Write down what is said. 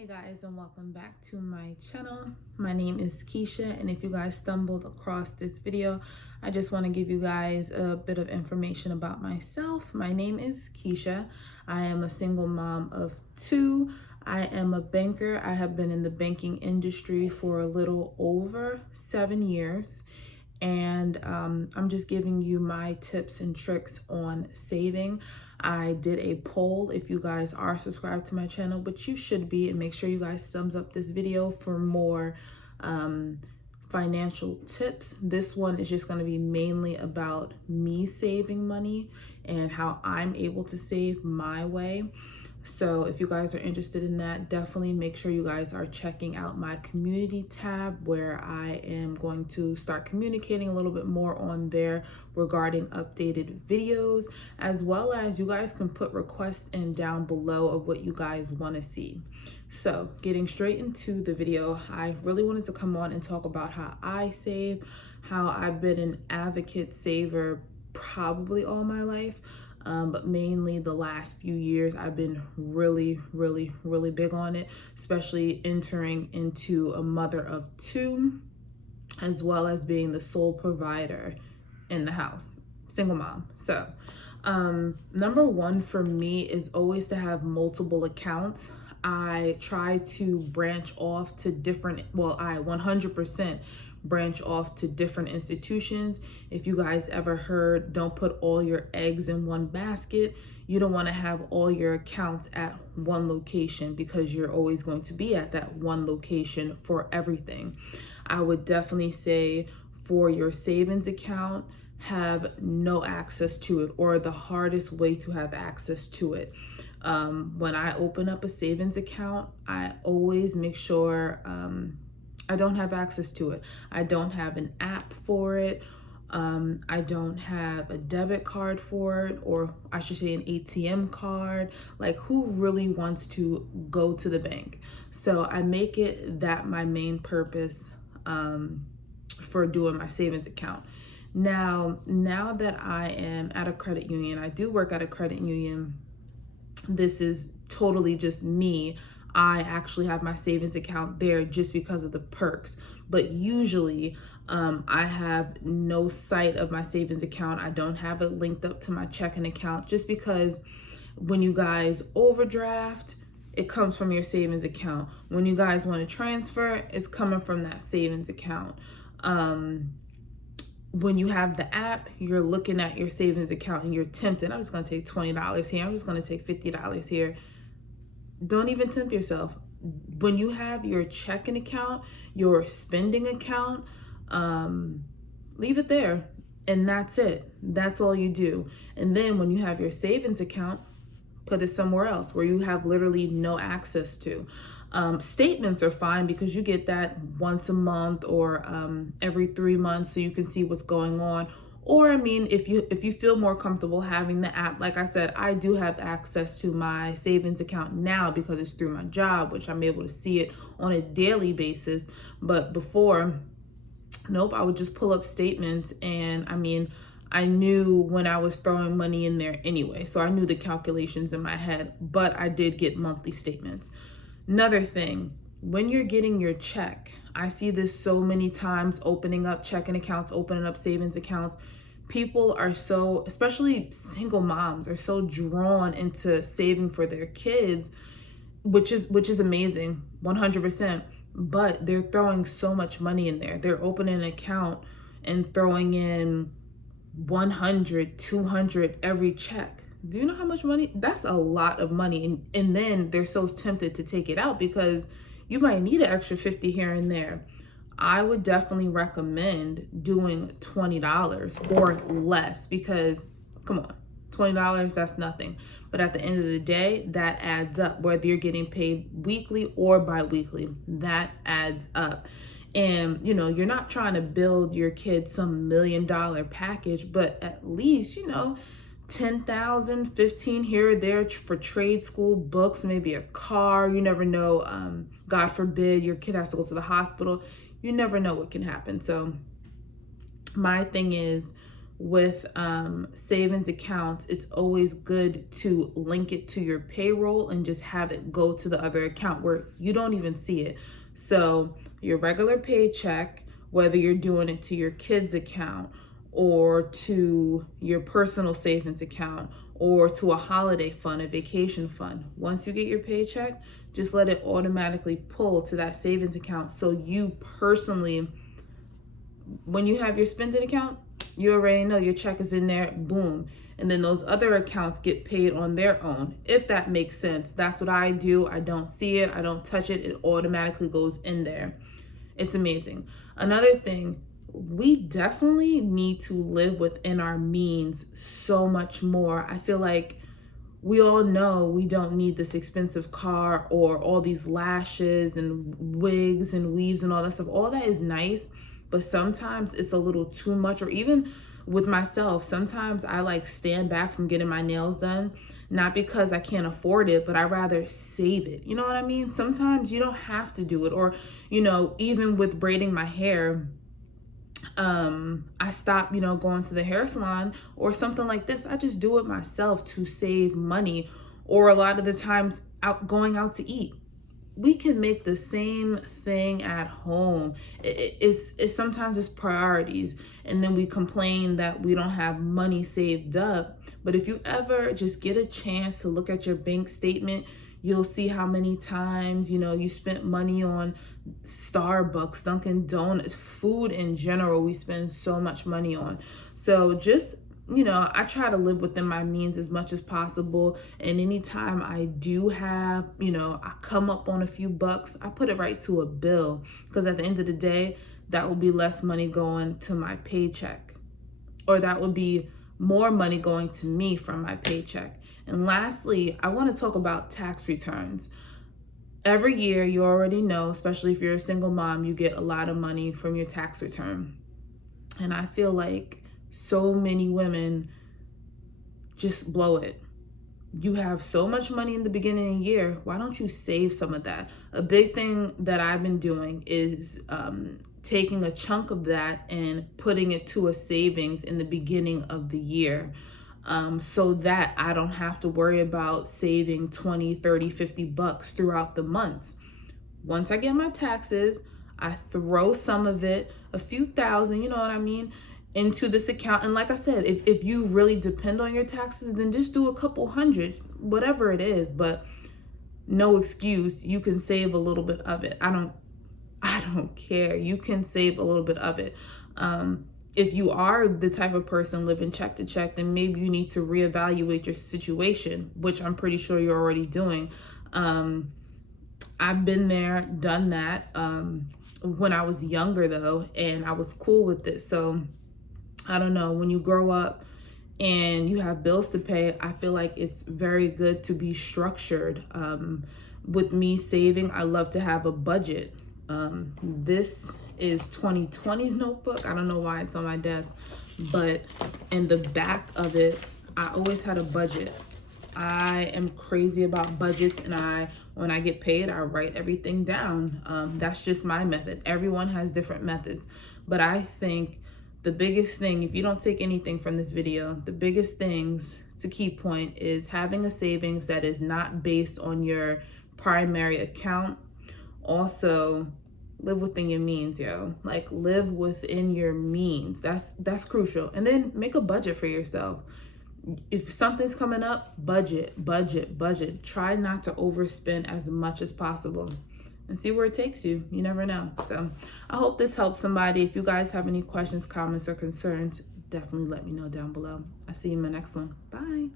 Hey guys, and welcome back to my channel. My name is Keisha, and if you guys stumbled across this video, I just want to give you guys a bit of information about myself. My name is Keisha. I am a single mom of two. I am a banker. I have been in the banking industry for a little over 7 years, and I'm just giving you my tips and tricks on saving. I did a poll if you guys are subscribed to my channel, but you should be, and make sure you guys thumbs up this video for more financial tips. This one is just going to be mainly about me saving money and how I'm able to save my way. So if you guys are interested in that, definitely make sure you guys are checking out my community tab, where I am going to start communicating a little bit more on there regarding updated videos, as well as you guys can put requests in down below of what you guys want to see. So getting straight into the video, I really wanted to come on and talk about how I save, how I've been an advocate saver probably all my life. But mainly the last few years, I've been really big on it, especially entering into a mother of two, as well as being the sole provider in the house, single mom. So number one for me is always to have multiple accounts. I try to branch off to different, well, I 100% branch off to different institutions. If you guys ever heard, don't put all your eggs in one basket. You don't want to have all your accounts at one location, because you're always going to be at that one location for everything. I would definitely say for your savings account, have no access to it, or the hardest way to have access to it. When I open up a savings account, I always make sure I don't have access to it. I don't have an app for it. I don't have a debit card for it, or I should say an ATM card. Like, who really wants to go to the bank? So I make it that my main purpose for doing my savings account. Now that I am at a credit union, I do work at a credit union. This is totally just me. I actually have my savings account there just because of the perks. But usually I have no sight of my savings account. I don't have it linked up to my checking account, just because when you guys overdraft, it comes from your savings account. When you guys want to transfer, it's coming from that savings account. When you have the app, you're looking at your savings account and you're tempted. I'm just going to take $20 here. I'm just going to take $50 here. Don't even tempt yourself. When you have your checking account, your spending account, leave it there. And that's it. That's all you do. And then when you have your savings account, put it somewhere else where you have literally no access to. Statements are fine, because you get that once a month or every 3 months, so you can see what's going on. Or, I mean, if you feel more comfortable having the app, like I said, I do have access to my savings account now because it's through my job, which I'm able to see it on a daily basis. But before, nope, I would just pull up statements, and I mean, I knew when I was throwing money in there anyway, so I knew the calculations in my head, but I did get monthly statements. Another thing, when you're getting your check, I see this so many times, opening up checking accounts, opening up savings accounts. People are so, especially single moms, are so drawn into saving for their kids, which is amazing, 100%. But they're throwing so much money in there. They're opening an account and throwing in 100, 200 every check. Do you know how much money? That's a lot of money. And then they're so tempted to take it out, because you might need an extra 50 here and there. I would definitely recommend doing $20 or less, because come on, $20, that's nothing. But at the end of the day, that adds up, whether you're getting paid weekly or bi-weekly, that adds up. And you're not trying to build your kid some $1 million package, but at least 10,000, 15 here or there for trade school, books, maybe a car. You never know. God forbid your kid has to go to the hospital. You never know what can happen. So my thing is, with savings accounts, it's always good to link it to your payroll and just have it go to the other account where you don't even see it. So your regular paycheck, whether you're doing it to your kids' account or to your personal savings account or to a holiday fund, a vacation fund, once you get your paycheck, just let it automatically pull to that savings account. So you personally, when you have your spending account, you already know your check is in there, boom. And then those other accounts get paid on their own, if that makes sense. That's what I do. I don't see it, I don't touch it, it automatically goes in there. It's amazing. Another thing, we definitely need to live within our means so much more. I feel like we all know we don't need this expensive car or all these lashes and wigs and weaves and all that stuff. All that is nice, but sometimes it's a little too much. Or even with myself, sometimes I like stand back from getting my nails done, not because I can't afford it, but I rather save it. You know what I mean? Sometimes you don't have to do it. Or, you know, even with braiding my hair, I stopped, you know, going to the hair salon or something like this. I just do it myself to save money. Or a lot of the times going out to eat. We can make the same thing at home. It's sometimes it's priorities, and then we complain that we don't have money saved up. But if you ever just get a chance to look at your bank statement, you'll see how many times, you know, you spent money on Starbucks, Dunkin' Donuts, food in general. We spend so much money on. So just, you know, I try to live within my means as much as possible. And anytime I do have, you know, I come up on a few bucks, I put it right to a bill, because at the end of the day, that will be less money going to my paycheck, or that would be more money going to me from my paycheck. And lastly, I want to talk about tax returns. Every year, you already know, especially if you're a single mom, you get a lot of money from your tax return. And I feel like so many women just blow it. You have so much money in the beginning of the year. Why don't you save some of that? A big thing that I've been doing is taking a chunk of that and putting it to a savings in the beginning of the year, so that I don't have to worry about saving 20, 30, 50 bucks throughout the months. Once I get my taxes, I throw some of it, a few thousand, you know what I mean, into this account. And like I said, if you really depend on your taxes, then just do a couple hundred, whatever it is. But no excuse, you can save a little bit of it. I don't care. You can save a little bit of it. If you are the type of person living check to check, then maybe you need to reevaluate your situation, which I'm pretty sure you're already doing. I've been there, done that, when I was younger though, and I was cool with it. So I don't know, when you grow up and you have bills to pay, I feel like it's very good to be structured. With me saving, I love to have a budget. This is 2020's notebook. I don't know why it's on my desk, but in the back of it, I always had a budget. I am crazy about budgets, and when I get paid, I write everything down. That's just my method. Everyone has different methods, but I think the biggest thing, if you don't take anything from this video, the biggest things to key point is having a savings that is not based on your primary account. Also, live within your means, yo. Like, live within your means. That's crucial. And then make a budget for yourself. If something's coming up, budget. Try not to overspend as much as possible and see where it takes you. You never know. So I hope this helps somebody. If you guys have any questions, comments, or concerns, definitely let me know down below. I'll see you in my next one. Bye.